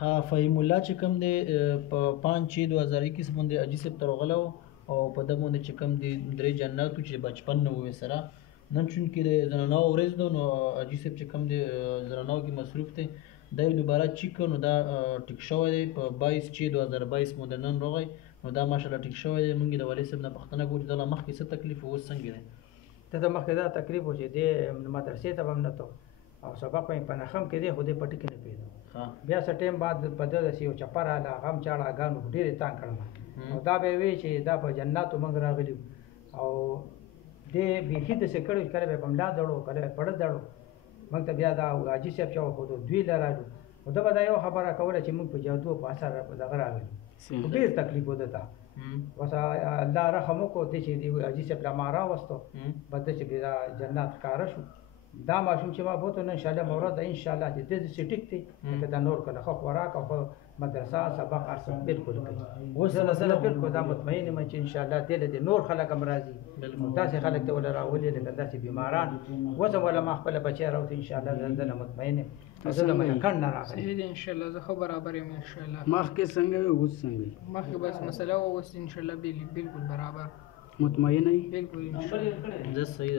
ها فهیم الله چې کوم دی په 5/6/2021 باندې حاجي صاحب ته راغلی او په ده باندې چې کوم دی 3 جناتو چې بچپن نه وې سره نن چونکې د زنانو ورځ ده نو حاجي صاحب چې کوم دی زنانو کې مصروف دی دا یې دوباره چیک کړ نو دا ټیک شوی دی په 22/6/2022 باندې نن راغی نو دا ماشاءالله ټیک شوی دی. موږ د والي صاحب نه پوښتنه کوو چې دا لا مخکې څه تکلیف و اوس څنګه دی؟ ته د مخکې دا تکلیف و چې دی مدرسې ته به هم نه ته او سبق به یې په نښم کې دی خو دی په ټکي نه پوهېده. بیا څه ټایم بعد په ده داسې یو چپه راغله هغه هم چاړه ګانو ډېرې تانګ کړم او دا به یې وایي چې دا په جناتو موږ راغلي او دې بیخي داسې کړي کله به یې په ملا دړو کله به یې پړه دړو موږ ته بیا دا حاجي صاحب چې وښودو دوی له راغلو خو ده به دا یو خبره کوله چې موږ په جادو په اثر په دغه راغلي خو ډېر تکلیف و ده ته بس الله رحم وکړو دې چې حاجي صاحب له ما راوستو بس ده چې بیا جنات ښکاره شو. دا ماشوم چې ما بوته نه انشاءالله مورد ده انشاءالله چې داسې ټیک دی لکه دا نور کله ښه خوراک او ښه مدرسه سبق هر څه بالکل کوي. اوس زه بالکل دا مطمئن یم چې انشاءالله دې له دې نور خلک هم راځي داسې خلک ته وله راولي لکه داسې بیماران اوس هم وله ما خپله بچی راوتي انشاءالله زه نه مطمئن یم زه له منکڼ نه راغلی صحیح دی انشاءالله زه ښه برابر یم انشاءالله. مخکې څنګه وي اوس څنګه وي؟ مخکې بس مسله وه اوس انشاءالله بالکل برابر مطمئنه یې؟ بالکل انشاءالله زه صحیح